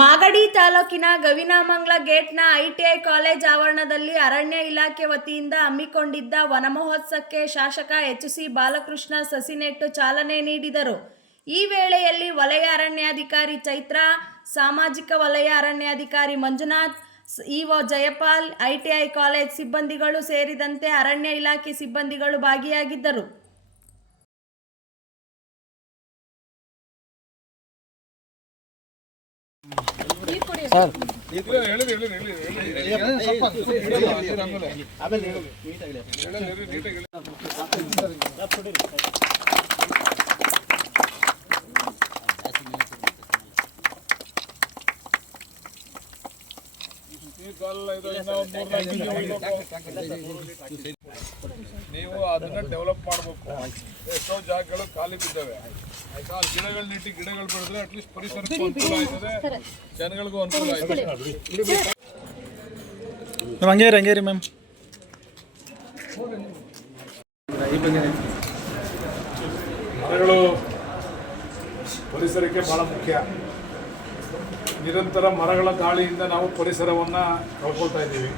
ಮಾಗಡಿ ತಾಲೂಕಿನ ಗವಿನಾಮಂಗ್ಲ ಗೇಟ್ನ ITI college ಆವರಣದಲ್ಲಿ ಅರಣ್ಯ ಇಲಾಖೆ ವತಿಯಿಂದ ಹಮ್ಮಿಕೊಂಡಿದ್ದ ವನಮಹೋತ್ಸವಕ್ಕೆ ಶಾಸಕ ಎಚ್ ಸಿ ಬಾಲಕೃಷ್ಣ ಸಸಿ ನೆಟ್ಟು ಚಾಲನೆ ನೀಡಿದರು. ಈ ವೇಳೆಯಲ್ಲಿ ವಲಯ ಅರಣ್ಯಾಧಿಕಾರಿ ಚೈತ್ರ, ಸಾಮಾಜಿಕ ವಲಯ ಅರಣ್ಯಾಧಿಕಾರಿ Manjunath, EO Jayapal, ITI college ಸಿಬ್ಬಂದಿಗಳು ಸೇರಿದಂತೆ ಅರಣ್ಯ ಇಲಾಖೆ ಸಿಬ್ಬಂದಿಗಳು ಭಾಗಿಯಾಗಿದ್ದರು. ಸರ್. ನೀವು ಅದನ್ನ ಡೆವಲಪ್ ಮಾಡಬೇಕು. ಎಷ್ಟೋ ಜಾಗಗಳು ಖಾಲಿ ಬಿದ್ದಾವೆ. ಆಯ್ತಾ? ಗಿಡಗಳನ್ನ ಗಿಡಗಳು ನೆಟ್ಟಿ ಗಿಡಗಳು ಬೆಳೆದ್ರೆ ಅಟ್ಲೀಸ್ಟ್ ಪರಿಸರಕ್ಕೂ ಅನುಕೂಲ ಆಯ್ತದೆ. ಜನಗಳಿಗೂ ಅನುಕೂಲ ಆಯ್ತದೆ. ಹಂಗೇರಿ ಹಂಗೇರಿ ರೀ ಹಂಗೆ ರೀ ಮ್ಯಾಮ್ ಮರಗಳು ಪರಿಸರಕ್ಕೆ ಬಹಳ ಮುಖ್ಯ. ನಿರಂತರ ಮರಗಳ ಗಾಳಿಯಿಂದ ನಾವು ಪರಿಸರವನ್ನು ಕಳ್ಕೊಳ್ತಾ ಇದ್ದೀವಿ.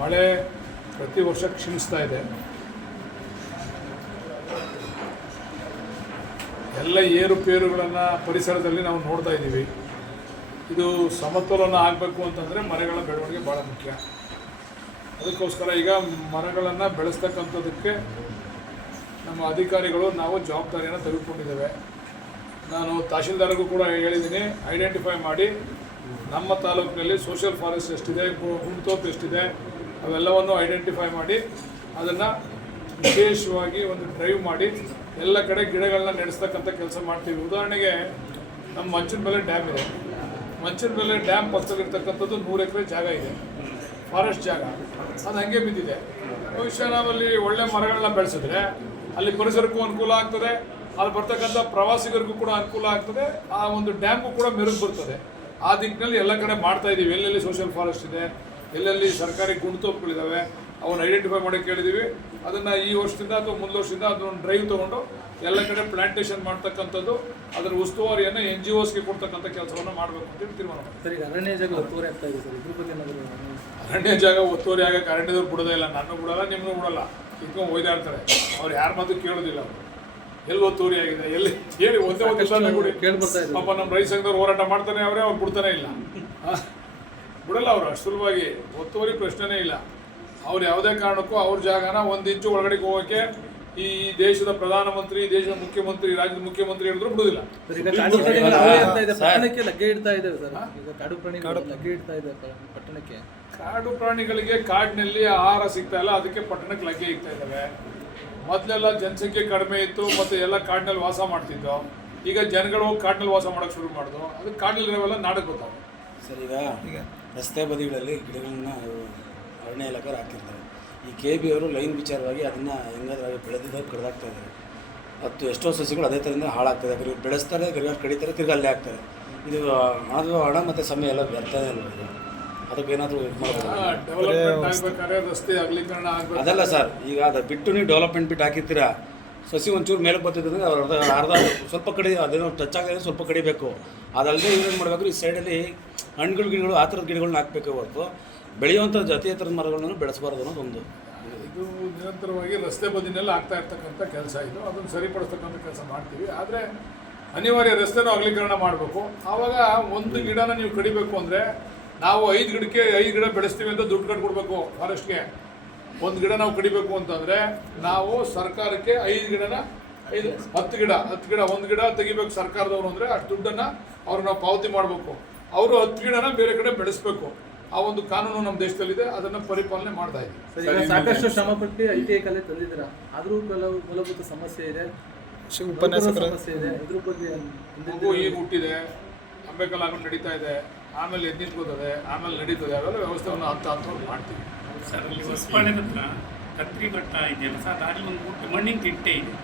ಮಳೆ ಪ್ರತಿ ವರ್ಷ ಕ್ಷೀಣಿಸ್ತಾ ಇದೆ. ಎಲ್ಲ ಏರುಪೇರುಗಳನ್ನು ಪರಿಸರದಲ್ಲಿ ನಾವು ನೋಡ್ತಾ ಇದ್ದೀವಿ. ಇದು ಸಮತೋಲನ ಆಗಬೇಕು ಅಂತಂದರೆ ಮರಗಳ ಬೆಳವಣಿಗೆ ಭಾಳ ಮುಖ್ಯ. ಅದಕ್ಕೋಸ್ಕರ ಈಗ ಮರಗಳನ್ನು ಬೆಳೆಸ್ತಕ್ಕಂಥದ್ದಕ್ಕೆ ನಮ್ಮ ಅಧಿಕಾರಿಗಳು ನಾವು ಜವಾಬ್ದಾರಿಯನ್ನು ತೆಗೆದುಕೊಂಡಿದ್ದೇವೆ. ನಾನು ತಹಶೀಲ್ದಾರ್ಗೂ ಕೂಡ ಹೇಳಿದ್ದೀನಿ ಐಡೆಂಟಿಫೈ ಮಾಡಿ. ನಮ್ಮ ತಾಲೂಕಿನಲ್ಲಿ ಸೋಷಿಯಲ್ ಫಾರೆಸ್ಟ್ ಎಷ್ಟಿದೆ ಗುಂಡ್ತೋಪ್ ಎಷ್ಟಿದೆ, ಅವೆಲ್ಲವನ್ನು ಐಡೆಂಟಿಫೈ ಮಾಡಿ, ಅದನ್ನು ವಿಶೇಷವಾಗಿ ಒಂದು ಡ್ರೈವ್ ಮಾಡಿ, ಎಲ್ಲ ಕಡೆ ಗಿಡಗಳನ್ನ ನೆಡೆಸ್ತಕ್ಕಂಥ ಕೆಲಸ ಮಾಡ್ತೀವಿ. ಉದಾಹರಣೆಗೆ ನಮ್ಮ ಮಂಚಿನ ಬೆಲೆ ಡ್ಯಾಮ್ ಇದೆ. ಮಂಚಿನ ಬೆಲೆ ಡ್ಯಾಮ್ ಪಕ್ಕದಲ್ಲಿರ್ತಕ್ಕಂಥದ್ದು ನೂರು ಎಕರೆ ಜಾಗ ಇದೆ. ಫಾರೆಸ್ಟ್ ಜಾಗ. ಅದು ಹಂಗೆ ಬಿದ್ದಿದೆ. ಭವಿಷ್ಯ ನಾವಲ್ಲಿ ಒಳ್ಳೆ ಮರಗಳನ್ನ ಬೆಳೆಸಿದ್ರೆ, ಅಲ್ಲಿ ಪರಿಸರಕ್ಕೂ ಅನುಕೂಲ ಆಗ್ತದೆ. ಅಲ್ಲಿ ಬರ್ತಕ್ಕಂಥ ಪ್ರವಾಸಿಗರಿಗೂ ಕೂಡ ಅನುಕೂಲ ಆಗ್ತದೆ. ಆ ಒಂದು ಡ್ಯಾಮ್ಗೂ ಕೂಡ ಮೆರುಗು ಬರ್ತದೆ. ಆ ದಿಕ್ಕಿನಲ್ಲಿ ಎಲ್ಲ ಕಡೆ ಮಾಡ್ತಾ ಇದ್ದೀವಿ. ಎಲ್ಲೆಲ್ಲಿ ಸೋಷಿಯಲ್ ಫಾರೆಸ್ಟ್ ಇದೆ ಎಲ್ಲೆಲ್ಲಿ ಸರ್ಕಾರಿ ಗುಣತೋಪುಗಳಿದ್ದಾವೆ ಅವನ್ನ ಐಡೆಂಟಿಫೈ ಮಾಡಿ ಕೇಳಿದ್ದೀವಿ ಅದನ್ನು ಈ ವರ್ಷದಿಂದ ಅಥವಾ ಮುಂದೆ ವರ್ಷದಿಂದ ಒಂದು ಡ್ರೈವ್ ತೊಗೊಂಡು ಎಲ್ಲ ಕಡೆ ಪ್ಲಾಂಟೇಷನ್ ಮಾಡ್ತಕ್ಕಂಥದ್ದು ಅದರ ಉಸ್ತುವಾರಿಯನ್ನು ಎನ್ ಜಿ ಒಸ್ಗೆ ಕೊಡ್ತಕ್ಕಂಥ ಕೆಲಸವನ್ನು ಮಾಡಬೇಕು ಅಂತೇಳಿ ತೀರ್ಮಾನ. ಸರ್ ಅರಣ್ಯ ಜಾಗ ಒತ್ತುವರಿ ಆಗ್ತಾ ಇದೆ ಸರ್. ಇದ್ರ ಬಗ್ಗೆ ಅರಣ್ಯ ಜಾಗ ಒತ್ತುವರಿ ಆಗಕ್ಕೆ ಅರಣ್ಯದವ್ರು ಬಿಡೋದೇ ಇಲ್ಲ. ನಾನು ಬಿಡಲ್ಲ ನಿಮ್ಮನ್ನು ಬಿಡಲ್ಲ. ಇಟ್ಕೊಂಡು ಒಯ್ದಾಡ್ತಾರೆ. ಅವ್ರು ಯಾರ ಮಾತು ಕೇಳೋದಿಲ್ಲ ಅವ್ರು. ಎಲ್ಲಿ ತೂರಿ ಆಗಿದೆ. ಎಲ್ಲಿ ಹೇಳಿ ಒಂದೇ ಒಂದು ಉದಾಹರಣೆ ಕೊಡಿ ಪಾಪ ನಮ್ಮ ರೈತ ಸಂಘದವ್ರು ಹೋರಾಟ ಮಾಡ್ತಾನೆ ಅವರೇ ಅವ್ರು ಬಿಡ್ತಾನೆ ಇಲ್ಲ? ಬಿಡಲ್ಲ ಅವರು ಅಷ್ಟು ಸುಲಭವಾಗಿ. ಒತ್ತುವರಿ ಪ್ರಶ್ನೆನೇ ಇಲ್ಲ. ಅವ್ರು ಯಾವುದೇ ಕಾರಣಕ್ಕೂ ಅವ್ರ ಜಾಗನ ಒಂದು ಇಂಚು ಒಳಗಡೆ ಹೋಗೋಕೆ ಈ ದೇಶದ ಪ್ರಧಾನಮಂತ್ರಿ ದೇಶದ ಮುಖ್ಯಮಂತ್ರಿ ರಾಜ್ಯದ ಮುಖ್ಯಮಂತ್ರಿ ಹೇಳಿದ್ರು ಬಿಡುದಿಲ್ಲ. ಸರ್ ಈಗ ಕಾಡು ಪ್ರಾಣಿಗಳು ಅವೇ ಇದೆ. ಪಟ್ಟಣಕ್ಕೆ ಲಗ್ಗೆ ಇಡ್ತಾ ಇದ್ದೇವೆ ಸರ್. ಈಗ ಕಾಡು ಪ್ರಾಣಿಗಳು ಲಗ್ಗೆ ಇಡ್ತಾ ಇದೆ ಪ- ಪಟ್ಟಣಕ್ಕೆ. ಕಾಡು ಪ್ರಾಣಿಗಳಿಗೆ ಕಾಡಿನಲ್ಲಿ ಆಹಾರ ಸಿಗ್ತಾ ಇಲ್ಲ ಅದಕ್ಕೆ ಪಟ್ಟಣಕ್ಕೆ ಲಗ್ಗೆ ಇಡ್ತಾ ಇದ್ದಾವೆ. ಮೊದಲೆಲ್ಲ ಜನಸಂಖ್ಯೆ ಕಡಿಮೆ ಇತ್ತು ಮತ್ತು ಎಲ್ಲ ಕಾಡಿನಲ್ಲಿ ವಾಸ ಮಾಡ್ತಿದ್ದೋ, ಈಗ ಜನಗಳು ಹೋಗಿ ಕಾಡಿನಲ್ಲಿ ವಾಸ ಮಾಡೋಕೆ ಶುರು ಮಾಡಿದ್ರು ಅದಕ್ಕೆ ಕಾಡಲ್ಲಿರೋವೆಲ್ಲ ನಾಡಕ್ಕೆ ಗೊತ್ತಾವೆ ಸರ್, ಈಗ ರಸ್ತೆ ಬದಿಗಳಲ್ಲಿ ಗಿಡಗಳನ್ನ ಅರಣ್ಯ ಇಲಾಖೆ ಹಾಕಿರ್ತಾರೆ. ಈ ಕೆ ಬಿ ಅವರು ಲೈನ್ ವಿಚಾರವಾಗಿ ಅದನ್ನು ಹೆಂಗಾದ್ರೆ ಬೆಳೆದಿದ್ದಾಗ ಕಡ್ದಾಗ್ತಾ ಇದ್ದಾರೆ. ಮತ್ತು ಎಷ್ಟೋ ಸಸಿಗಳು ಅದೇ ಥರದಿಂದ ಹಾಳಾಗ್ತದೆ. ಇವ್ರು ಬೆಳೆಸ್ತಾರೆ, ತಿರ್ಗಾ ಕಡಿತಾರೆ, ತಿರ್ಗಾ ಆಗ್ತಾರೆ ಇದು ಹಣದ ಹಣ ಮತ್ತು ಸಮಯ ಎಲ್ಲ ವ್ಯರ್ಥನೇ ಅಲ್ವ ಇದು ಅದಕ್ಕೆ ಏನಾದರೂ ಇದು ಮಾಡ್ಬೋದು ರಸ್ತೆ ಅಗಲೀಕರಣ ಅದಲ್ಲ ಸರ್ ಈಗ ಅದು ಬಿಟ್ಟು ನೀವು ಡೆವಲಪ್ಮೆಂಟ್ ಬಿಟ್ಟು ಹಾಕಿರ್ತೀರಾ? ಸಸಿ ಒಂಚೂರು ಮೇಲೆ ಬರ್ತಿದ್ರೆ ಅರ್ಧ ಅರ್ಧ ಸ್ವಲ್ಪ ಕಡಿ ಅದೇನೋ ಟಚ್ ಆಗಿದೆ ಸ್ವಲ್ಪ ಕಡಿಬೇಕು ಅದಲ್ಲದೆ ಇವೇನು ಮಾಡಬೇಕು ಈ ಸೈಡಲ್ಲಿ ಹಣ್ಣುಗಳು ಗಿಡಗಳು ಆ ಥರದ ಗಿಡಗಳನ್ನ ಹಾಕಬೇಕು ಹೊರತು ಬೆಳೆಯುವಂಥ ಜಾತಿ ಥರದ ಮರಗಳನ್ನು ಬೆಳೆಸಬಾರ್ದು ಅನ್ನೋದು ಒಂದು ಇದು ನಿರಂತರವಾಗಿ ರಸ್ತೆ ಬದಿನೆಲ್ಲ ಆಗ್ತಾ ಇರ್ತಕ್ಕಂಥ ಕೆಲಸ ಇದು. ಅದನ್ನು ಸರಿಪಡಿಸ್ತಕ್ಕಂಥ ಕೆಲಸ ಮಾಡ್ತೀವಿ. ಆದರೆ ಅನಿವಾರ್ಯ ರಸ್ತೆನೂ ಅಗಲೀಕರಣ ಮಾಡಬೇಕು. ಆವಾಗ ಒಂದು ಗಿಡನ ನೀವು ಕಡಿಬೇಕು ಅಂದರೆ ನಾವು ಐದು ಗಿಡಕ್ಕೆ ಐದು ಗಿಡ ಬೆಳೆಸ್ತೀವಿ ಅಂತ ದುಡ್ಡು ಕಟ್ಟು ಕೊಡಬೇಕು ಫಾರೆಸ್ಟ್ಗೆ. ಒಂದು ಗಿಡ ನಾವು ಕಡಿಬೇಕು ಅಂತಂದರೆ ನಾವು ಸರ್ಕಾರಕ್ಕೆ ಐದು ಗಿಡನ ಐದು ಹತ್ತು ಗಿಡ ಹತ್ತು ಗಿಡ ಒಂದು ಗಿಡ ತೆಗಿಬೇಕು ಸರ್ಕಾರದವರು ಅಂದರೆ ಅಷ್ಟು ದುಡ್ಡನ್ನು ಅವ್ರು ನಾವು ಪಾವತಿ ಮಾಡಬೇಕು. ಅವರು ಹತ್ತು ಗಿಡನ ಬೇರೆ ಕಡೆ ಬೆಳೆಸಬೇಕು. ಆ ಒಂದು ಕಾನೂನು ನಮ್ಮ ದೇಶದಲ್ಲಿದೆ ಅದನ್ನ ಪರಿಪಾಲನೆ ಮಾಡ್ತಾ ಇದ್ದೀವಿ. ಈಗ ಸಾಕಷ್ಟು ಶ್ರಮ ಪಟ್ಟು ಐ ಟಿ ಐ ಕಲೆ ತಂದಿದ್ದೀರಾ? ಆದರೂ ಕೆಲವು ಮೂಲಭೂತ ಸಮಸ್ಯೆ ಇದೆ. ಉಪನ್ಯಾಸ ಸಮಸ್ಯೆ ಇದೆ. ಇದ್ರ ಬಗ್ಗೆ ಮಗು ಈಗ ಹುಟ್ಟಿದೆ. ಅಂಬೇಕಲ್ ಹಾಕೊಂಡು ನಡೀತಾ ಇದೆ. ಆಮೇಲೆ ಎದ್ದು ನಿಂತ್ಕೋತದೆ ಆಮೇಲೆ ನಡೀತದೆ. ಅವೆಲ್ಲ ವ್ಯವಸ್ಥೆಯನ್ನು ಹಂತ ಹಂತವಾಗಿ ಮಾಡ್ತೀವಿ. ಸರ್ ಅಲ್ಲಿ ಹೊಸಪಾಳ್ಯದ ಹತ್ರ ಕತ್ರಿ ಬೆಟ್ಟ ಇದೆಯಲ್ಲ ಸರ್ ದಾರಿ ಒಂದು ಗುಟ್ಟು ಮಣ್ಣಿನ ತಿಟ್ಟೆ ಇದೆ.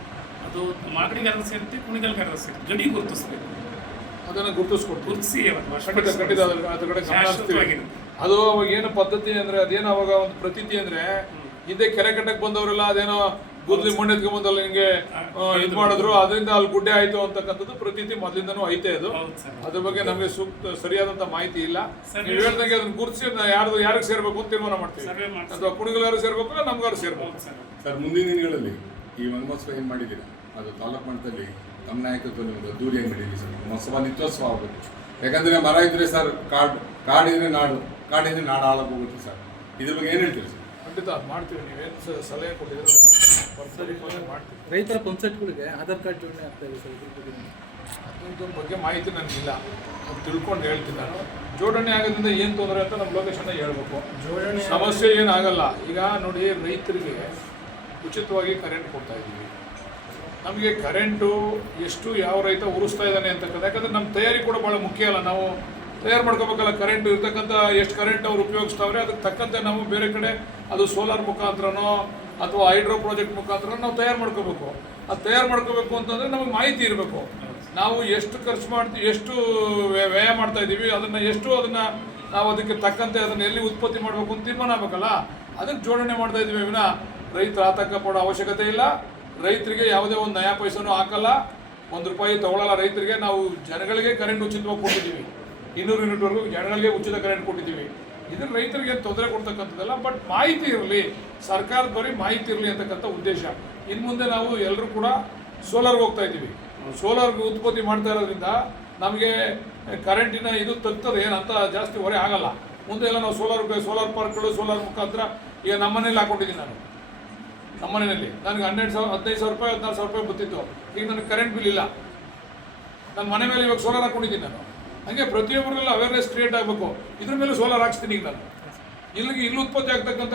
ಅದು ಮಾಗಡಿಗಾರ ಸೇರುತ್ತೆ ಕುಣಿಗಲ್ಗಾರ ಸೇರುತ್ತೆ. ಗಡಿ ಗುರುತಿಸ್ಬೇಕು. ಅದನ್ನು ಗುರುತಿಸ್ಕೊಡ್ತೀವಿ. ಗುರುತಿಸಿ ಅವತ್ತು ಖಂಡಿತ ಖಂಡಿತ ಅದ್ರ ಅದ್ರ ಕಡೆ ಗಮನ ಹರಿಸ್ತೀವಿ. ಶಾಶ್ವತವಾಗಿರುತ್ತೆ. ಅದು ಅವಾಗ ಏನು ಪದ್ಧತಿ ಅಂದರೆ ಅದೇನು ಅವಾಗ ಒಂದು ಪ್ರತೀತಿ ಅಂದರೆ ಹಿಂದೆ ಕೆರೆ ಕಟ್ಟಕ್ಕೆ ಬಂದವರೆಲ್ಲ ಅದೇನೋ ಗುದ್ಲಿ ಮಣ್ಣು ಮೊದಲು ನಿಮಗೆ ಇದು ಮಾಡಿದ್ರು ಅದರಿಂದ ಅಲ್ಲಿ ಗುಡ್ಡೆ ಆಯ್ತು ಅಂತಕ್ಕಂಥದ್ದು ಪ್ರತೀತಿ ಮೊದಲಿಂದನೂ ಐತೆ ಅದು. ಅದ್ರ ಬಗ್ಗೆ ನಮಗೆ ಸೂಕ್ತ ಸರಿಯಾದಂತ ಮಾಹಿತಿ ಇಲ್ಲ. ನೀವು ಹೇಳ್ದಂಗೆ ಅದನ್ನ ಗುರುತಿಸಿ ಯಾರು ಯಾರಿಗೆ ಸೇರ್ಬೇಕು ಅಂತ ತೀರ್ಮಾನ ಮಾಡ್ತೀವಿ. ಅಥವಾ ಕುಣಿಗಲಾರು ಸೇರ್ಬೇಕು ಇಲ್ಲ ನಮ್ಗಾರು ಸೇರ್ಬೇಕು. ಸರ್. ಸರ್ ಮುಂದಿನ ದಿನಗಳಲ್ಲಿ ಈ ವನಮಹೋತ್ಸವ ಏನು ಮಾಡಿದ್ದೀರಾ? ಅದು ತಾಲೂಕು ಮಟ್ಟದಲ್ಲಿ ನಮ್ಮ ನಾಯಕತ್ವದಲ್ಲಿ ಒಂದು ಅದ್ದೂರಿ ನಡೀಲಿ ಸರ್. ಮಹೋತ್ಸವ ನಿತ್ಯೋತ್ಸವ ಆಗಬೇಕು. ಯಾಕಂದ್ರೆ ಮರ ಇದ್ರೆ ಸರ್ ಕಾಡು ಕಾಡಿದ್ರೆ ನಾಡು ಕಾಡಿದ್ರೆ ನಾಡು ಹಾಳಾಗೋಗುತ್ತೆ ಸರ್. ಇದ್ರ ಬಗ್ಗೆ ಏನು ಹೇಳ್ತೀರಿ ಸರ್? ಖಂಡಿತ ಮಾಡ್ತೀವಿ. ನೀವೇನು ಸಲಹೆ ಕೊಟ್ಟಿದ್ರೆ ಅದನ್ನ? ಪರಿಸರ ಮಾಡ್ತೀವಿ ರೈತರ ಪಂಪ್ಸೆಟ್ಗಳಿಗೆ ಆಧಾರ್ ಕಾರ್ಡ್ ಜೋಡಣೆ ಆಗ್ತಾ ಇದೆ ಸರ್ ಇದ್ರ ಬಗ್ಗೆ ಅದ್ರ ಬಗ್ಗೆ ಮಾಹಿತಿ ನನಗಿಲ್ಲ. ಅದು ತಿಳ್ಕೊಂಡು ಹೇಳ್ತೀನಿ ನಾನು. ಜೋಡಣೆ ಆಗೋದ್ರಿಂದ ಏನು ತೊಂದರೆ ಅಂತ ನಮ್ಮ ಲೊಕೇಶನ್ ಹೇಳ್ಬೇಕು. ಜೋಡಣೆ ಸಮಸ್ಯೆ ಏನಾಗಲ್ಲ ಈಗ ನೋಡಿ ರೈತರಿಗೆ ಉಚಿತವಾಗಿ ಕರೆಂಟ್ ಕೊಡ್ತಾ ಇದ್ದೀವಿ. ನಮಗೆ ಕರೆಂಟು ಎಷ್ಟು ಯಾವ ರೈತ ಉರಿಸ್ತಾ ಇದ್ದಾನೆ ಅಂತಕ್ಕಂಥ ಯಾಕಂದ್ರೆ ನಮ್ಮ ತಯಾರಿ ಕೂಡ ಭಾಳ ಮುಖ್ಯ ಅಲ್ಲ. ನಾವು ತಯಾರು ಮಾಡ್ಕೋಬೇಕಲ್ಲ ಕರೆಂಟ್ ಇರ್ತಕ್ಕಂಥ ಎಷ್ಟು ಕರೆಂಟ್ ಅವ್ರು ಉಪಯೋಗಿಸ್ತಾವ್ರೆ ಅದಕ್ಕೆ ತಕ್ಕಂತೆ ನಾವು ಬೇರೆ ಕಡೆ ಅದು ಸೋಲಾರ್ ಮುಖಾಂತರನೋ ಅಥವಾ ಹೈಡ್ರೋ ಪ್ರಾಜೆಕ್ಟ್ ಮುಖಾಂತರ ನಾವು ತಯಾರು ಮಾಡ್ಕೋಬೇಕು. ಅದು ತಯಾರು ಮಾಡ್ಕೋಬೇಕು ಅಂತಂದರೆ ನಮಗೆ ಮಾಹಿತಿ ಇರಬೇಕು. ನಾವು ಎಷ್ಟು ಖರ್ಚು ಮಾಡ್ತೀವಿ ಎಷ್ಟು ವ್ಯ- ವ್ಯಯ ಮಾಡ್ತಾ ಇದ್ದೀವಿ, ಅದನ್ನು ಎಷ್ಟು ಅದನ್ನು ನಾವು ಅದಕ್ಕೆ ತಕ್ಕಂತೆ ಅದನ್ನು ಎಲ್ಲಿ ಉತ್ಪತ್ತಿ ಮಾಡಬೇಕು ಅಂತ ತೀರ್ಮಾನ ಆಗಬೇಕಲ್ಲ? ಅದಕ್ಕೆ ಜೋಡಣೆ ಮಾಡ್ತಾ ಇದ್ದೀವಿ ವಿನ. ರೈತರು ಆತಂಕ ಪಡೋ ಅವಶ್ಯಕತೆ ಇಲ್ಲ. ರೈತರಿಗೆ ಯಾವುದೇ ಒಂದು ನಯಾ ಪೈಸನೂ ಹಾಕಲ್ಲ. ಒಂದು ರೂಪಾಯಿ ತಗೊಳ್ಳಲ್ಲ ರೈತರಿಗೆ. ನಾವು ಜನಗಳಿಗೆ ಕರೆಂಟ್ ಉಚಿತವಾಗಿ ಕೊಟ್ಟಿದ್ದೀವಿ. ಇನ್ನೂರು ಯೂನಿಟ್ವರೆಗೂ ಜನಗಳಿಗೆ ಉಚಿತ ಕರೆಂಟ್ ಕೊಟ್ಟಿದ್ದೀವಿ. ಇದನ್ನ ರೈತರಿಗೆ ತೊಂದರೆ ಕೊಡ್ತಕ್ಕಂಥದ್ದಲ್ಲ ಬಟ್ ಮಾಹಿತಿ ಇರಲಿ. ಸರ್ಕಾರದ ಬರೀ ಮಾಹಿತಿ ಇರಲಿ ಅಂತಕ್ಕಂಥ ಉದ್ದೇಶ. ಇನ್ನು ಮುಂದೆ ನಾವು ಎಲ್ಲರೂ ಕೂಡ ಸೋಲಾರ್ಗೆ ಹೋಗ್ತಾ ಇದ್ದೀವಿ. ಸೋಲಾರ್ ಉತ್ಪತ್ತಿ ಮಾಡ್ತಾ ಇರೋದ್ರಿಂದ ನಮಗೆ ಕರೆಂಟಿನ ಇದು ತಗ್ತದೆ ಏನಂತ ಜಾಸ್ತಿ ಹೊರೆ ಆಗಲ್ಲ. ಮುಂದೆ ಎಲ್ಲ ನಾವು ಸೋಲಾರ್ ಸೋಲಾರ್ ಪಾರ್ಕ್ಗಳು, ಸೋಲಾರ್ ಮುಖಾಂತರ ಈಗ ನಮ್ಮನೇಲಿ ಹಾಕೊಂಡಿದ್ದೀನಿ ನಾನು. ನಮ್ಮನೆಯಲ್ಲಿ ನನಗೆ ಹನ್ನೆರಡು ಸಾವಿರ, ಹದಿನೈದು ಸಾವಿರ ರೂಪಾಯಿ, ಹದಿನಾರು ಸಾವಿರ ರೂಪಾಯಿ ಬತ್ತಿತ್ತು ಈಗ ನನಗೆ ಕರೆಂಟ್ ಬಿಲ್ ಇಲ್ಲ. ನನ್ನ ಮನೆ ಮೇಲೆ ಇವಾಗ ಸೋಲಾರ್ ಹಾಕೊಂಡಿದ್ದೀನಿ ನಾನು. ಹಾಗೆ ಪ್ರತಿಯೊಬ್ಬರಲ್ಲೂ ಅವೇರ್ನೆಸ್ ಕ್ರಿಯೇಟ್ ಆಗಬೇಕು. ಇದ್ರ ಮೇಲೆ ಸೋಲಾರ್ ಹಾಕ್ಸ್ತೀನಿ ಈಗ ನಾನು. ಇಲ್ಲಿಗೆ ಇಲ್ಲಿ ಉತ್ಪತ್ತಿ ಆಗ್ತಕ್ಕಂಥ